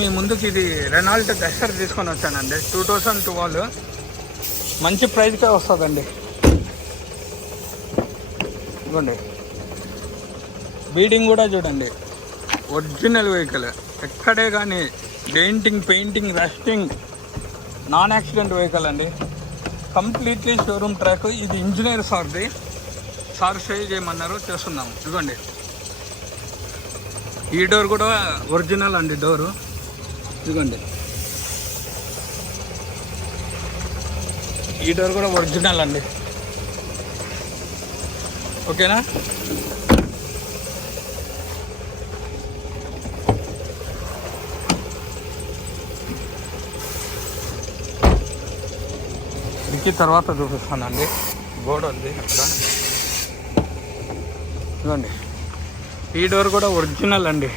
మీ ముందుకి ఇది Renault Duster తీసుకొని వచ్చానండి. 2012 మంచి ప్రైస్కే వస్తుందండి. ఇదిగోండి, బీడింగ్ కూడా చూడండి, ఒరిజినల్ వెహికల్. ఎక్కడే కానీ denting, painting, rusting, non accident vehicle అండి. Completely showroom track. ఇది ఇంజనీర్ సార్ది. సార్ సేవ్ చేయమన్నారు, చేస్తున్నాము. ఇదిగోండి, ఈ డోర్ కూడా ఒరిజినల్ అండి. డోరు ఇదిగోండి, ఈ డోర్ కూడా ఒరిజినల్ అండి. ఓకేనా? ఇంకి తర్వాత చూపిస్తానండి. గోడ ఉంది అక్కడ. ఇదిగోండి, ఈ డోర్ కూడా ఒరిజినల్ అండి.